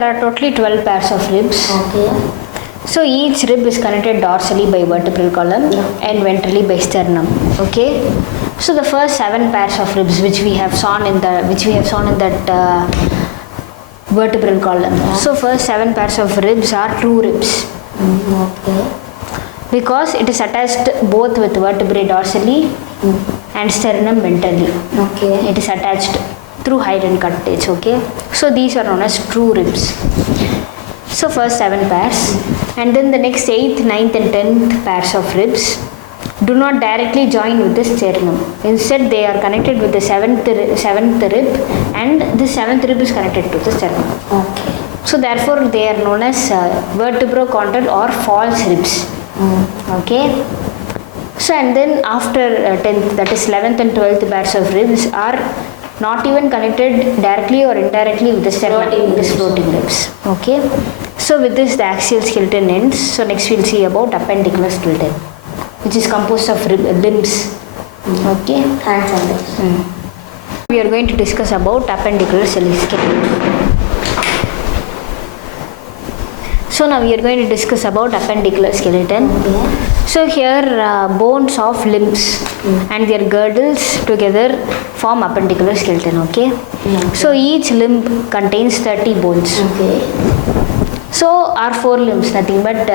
There are totally 12 pairs of ribs. Okay. So each rib is connected dorsally by vertebral column and ventrally by sternum. Okay. So the first 7 pairs of ribs which we have shown in that vertebral column. Yeah. So first 7 pairs of ribs are true ribs. Okay. Because it is attached both with vertebrae dorsally and sternum ventrally. Okay. It is attached through hide and cut edge. Okay. So these are known as true ribs. So first 7 pairs, and then the next 8th, 9th and 10th pairs of ribs do not directly join with the sternum. Instead they are connected with the 7th rib, and the 7th rib is connected to the sternum. Okay. So therefore they are known as vertebrocondyl or false ribs. Okay. So and then after 10th, that is 11th and 12th pairs of ribs are not even connected directly or indirectly with the sternum. It is floating ribs. Okay. So with this the axial skeleton ends. So next we will see about appendicular skeleton, which is composed of limbs. Okay. Hands and legs. We are going to discuss about appendicular skeleton. So now we are going to discuss about appendicular skeleton. Okay. So here bones of limbs and their girdles together form appendicular skeleton. Okay. So each limb contains 30 bones. Okay. So our 4 limbs, nothing but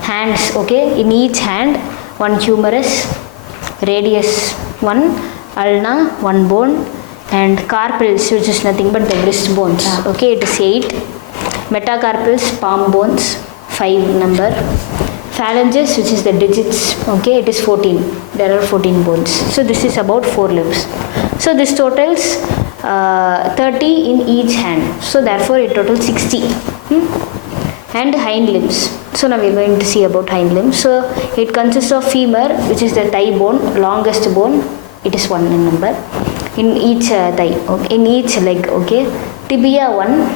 hands. Okay. In each hand, one humerus, radius 1, ulna 1 bone, and carpals, which is nothing but the wrist bones. Okay. It is 8. Metacarpals, palm bones, 5 number. Phalanges, which is the digits. Okay. It is 14. There are 14 bones. So this is about 4 limbs. So this totals 30 in each hand. So therefore it totals 60. And hind limbs. So now we are going to see about hind limbs. So it consists of femur, which is the thigh bone, longest bone. It is 1 in number in each thigh. Okay. In each leg. Okay. Tibia 1,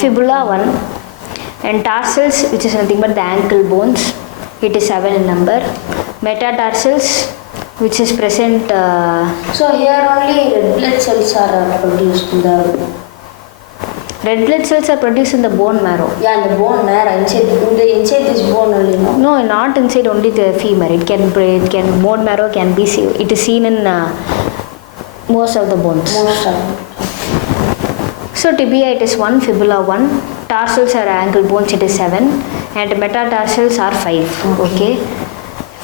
fibula 1, and tarsals, which is nothing but the ankle bones. It is 7 in number. Metatarsals, which is present. So here only red blood cells are produced in the. Red blood cells are produced in the bone marrow. Yeah, in the bone marrow, inside this bone only, no? No, not inside only the femur. It can bone marrow can be seen. It is seen in most of the bones. Most of them. So tibia it is 1, fibula 1, tarsals are ankle bones, it is 7, and metatarsals are 5. Okay.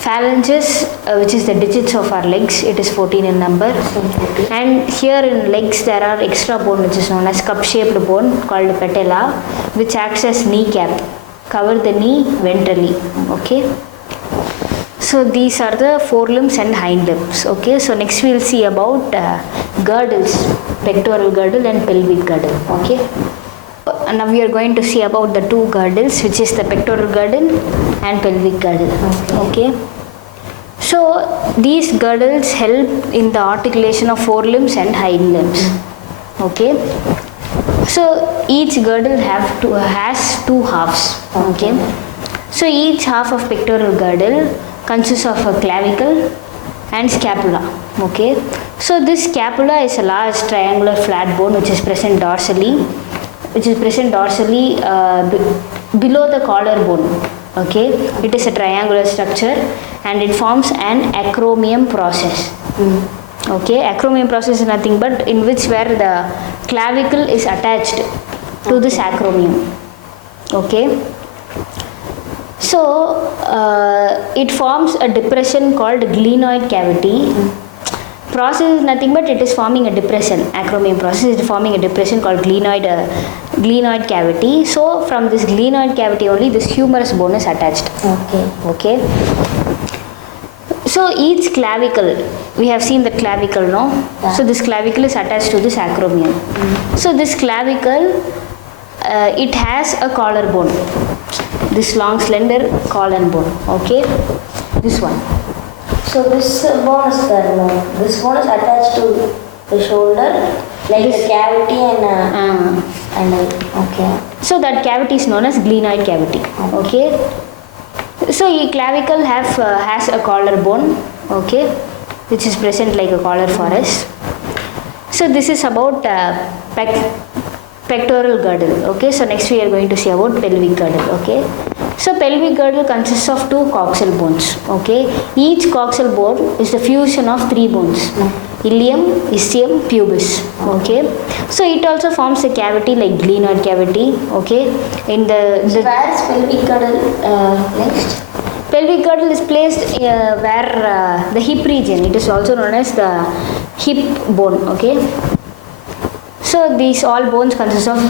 Phalanges, which is the digits of our legs, it is 14 in number. And here in legs there are extra bone which is known as cup-shaped bone called patella, which acts as kneecap, cover the knee ventrally. Okay. So these are the forelimbs and hind limbs. Okay. So next we will see about girdles, pectoral girdle and pelvic girdle. Okay. And now we are going to see about the 2 girdles, which is the pectoral girdle and pelvic girdle. Okay. So these girdles help in the articulation of forelimbs and hind limbs. Okay. So each girdle has 2 halves. Okay. So each half of pectoral girdle consists of a clavicle and scapula. Okay. So this scapula is a large triangular flat bone which is present dorsally, below the collarbone. Okay. It is a triangular structure and it forms an acromion process. Okay. Acromion process is nothing but in which where the clavicle is attached to this acromion. Okay. So it forms a depression called glenoid cavity. Process is nothing but it is forming a depression. Acromion process is forming a depression called glenoid cavity. So from this glenoid cavity only this humerus bone is attached. Okay. Okay. So each clavicle, we have seen the clavicle, no? Yeah. So this clavicle is attached to this acromion. So this clavicle, it has a collarbone. This long slender collarbone. Okay. This one. So this bone is there, no? This bone is attached to the shoulder, like the cavity and okay. So that cavity is known as glenoid cavity. Okay. So a clavicle has a collarbone. Okay, which is present like a collar for us. So this is about pectoral girdle. Okay, so next we are going to see about pelvic girdle. Okay, so pelvic girdle consists of two coxal bones. Okay, each coxal bone is the fusion of three bones: ilium, ischium, pubis. Okay, so it also forms a cavity like glenoid cavity. Okay, in the Where is pelvic girdle placed? pelvic girdle is placed where the hip region. It is also known as the hip bone. Okay, so these all bones consist of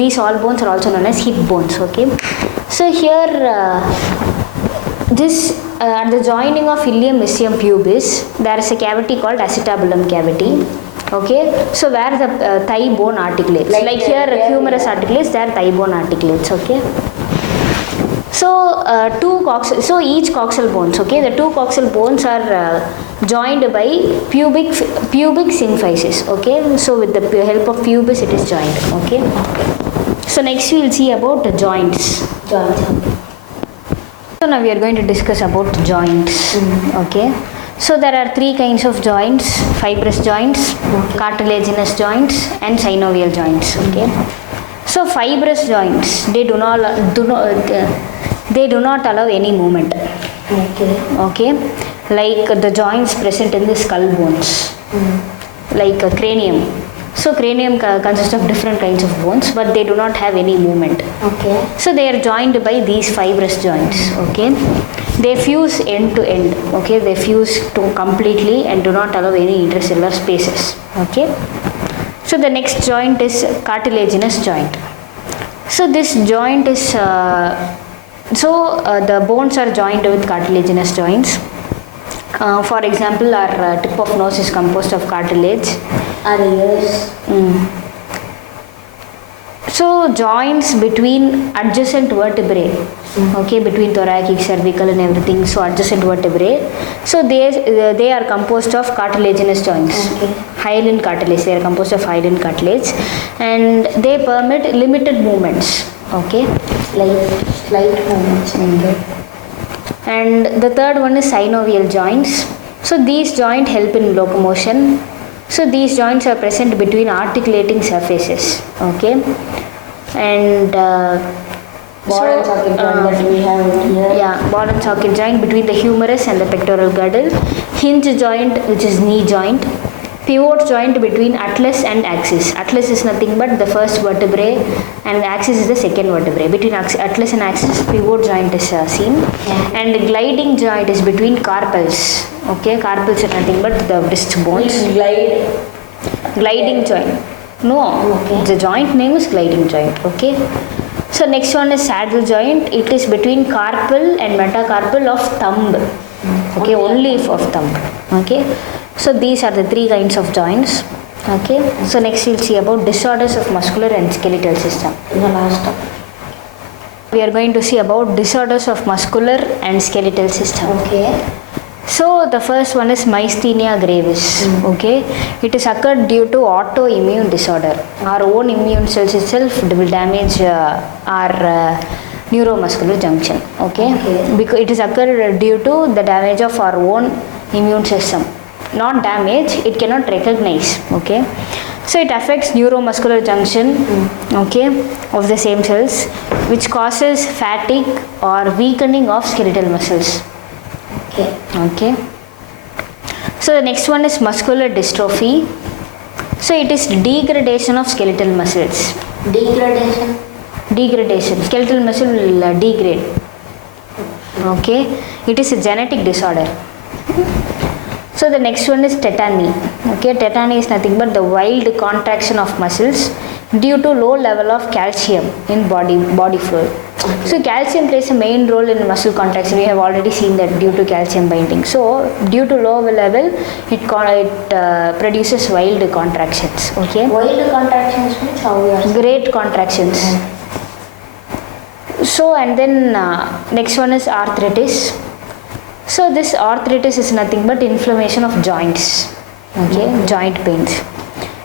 these all bones are also known as hip bones. Okay, so here this at the joining of ilium, ischium, pubis, there is a cavity called acetabulum cavity. Okay, so where the thigh bone articulates, like here humerus articulates, there thigh bone articulates. Okay, so so each coxal bones, okay, the two coxal bones are joined by pubic symphysis. Okay, so with the help of pubis it is joined. Okay, so next we will see about the joints. So now we are going to discuss about joints. Okay, so there are three kinds of joints: fibrous joints, cartilaginous joints, and synovial joints. Okay, so fibrous joints, they do not allow any movement. Okay, like the joints present in the skull bones, like cranium. So cranium consists of different kinds of bones, but they do not have any movement. Okay. So they are joined by these fibrous joints. Okay, they fuse end to end. Okay, they fuse to completely and do not allow any intercellular spaces. Okay, so the next joint is cartilaginous joint. So this joint is the bones are joined with cartilaginous joints. For example, our tip of nose is composed of cartilage. Our ears. So joints between adjacent vertebrae, okay, between thoracic, cervical and everything, so adjacent vertebrae, so they are composed of cartilaginous joints. Okay. Hyaline cartilage, they are composed of hyaline cartilage, and they permit limited movements. Okay, Like slight movements. Okay. and the third one is synovial joints. So these joints help in locomotion. So these joints are present between articulating surfaces. Okay, and Ball and socket joint that we have here. yeah, ball and socket joint between the humerus and the pectoral girdle, hinge joint which is knee joint, pivot joint between atlas and axis. Atlas is nothing but the first vertebrae and axis is the second vertebrae. Between atlas and axis, pivot joint is seen. And the gliding joint is between carpals. Okay, carpals are nothing but the wrist bones. Gliding joint. No, Okay. the joint name is gliding joint. Okay, so next one is saddle joint. It is between carpal and metacarpal of thumb. Okay, only of thumb. Okay, so these are the three kinds of joints. Okay, so next we'll see about disorders of muscular and skeletal system. In the last one. We are going to see about disorders of muscular and skeletal system. Okay. So the first one is myasthenia gravis. Okay, it is occurred due to autoimmune disorder. Our own immune cells itself will damage our neuromuscular junction. Okay, because it is occurred due to the damage of our own immune system. Not damage, it cannot recognize. Okay, so it affects neuromuscular junction, okay, of the same cells, which causes fatigue or weakening of skeletal muscles. Okay. Okay, so the next one is muscular dystrophy. So it is degradation of skeletal muscles. Degradation, skeletal muscle will degrade. Okay, it is a genetic disorder. So the next one is tetany. Okay, tetany is nothing but the wild contraction of muscles due to low level of calcium in body fluid. So calcium plays a main role in muscle contraction. We have already seen that due to calcium binding. So due to low level, it produces wild contractions. Okay. Wild contractions means how we are. Great contractions. So and then next one is arthritis. So this arthritis is nothing but inflammation of joints. Okay, joint pains.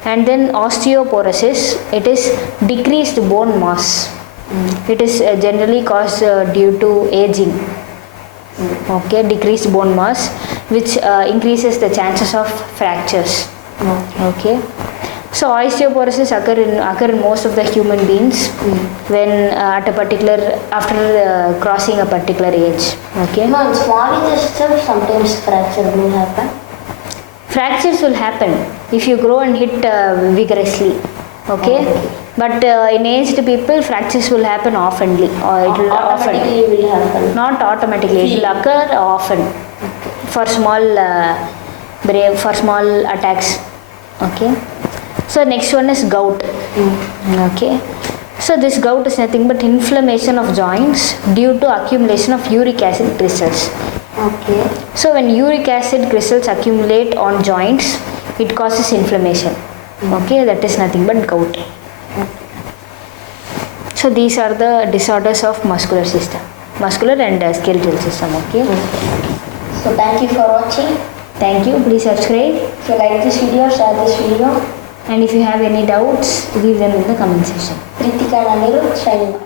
And then osteoporosis, it is decreased bone mass. It is generally caused due to aging. Okay, decreased bone mass, which increases the chances of fractures. Okay, So osteoporosis occur in most of the human beings when at a particular after crossing a particular age. Okay. No, in small ages itself sometimes fracture will happen. Fractures will happen if you grow and hit vigorously. Okay. But in aged people, fractures will happen oftenly, or it will Automatically will happen. not automatically. It will occur often for small for small attacks. Okay. So next one is gout. Okay. So this gout is nothing but inflammation of joints due to accumulation of uric acid crystals. Okay. So when uric acid crystals accumulate on joints, it causes inflammation. Okay, that is nothing but gout. So these are the disorders of muscular and skeletal system. Okay. So thank you for watching. Thank you. Please subscribe. If you like this video, share this video. And if you have any doubts, leave them in the comment section. Kritika and Anirudh signing off.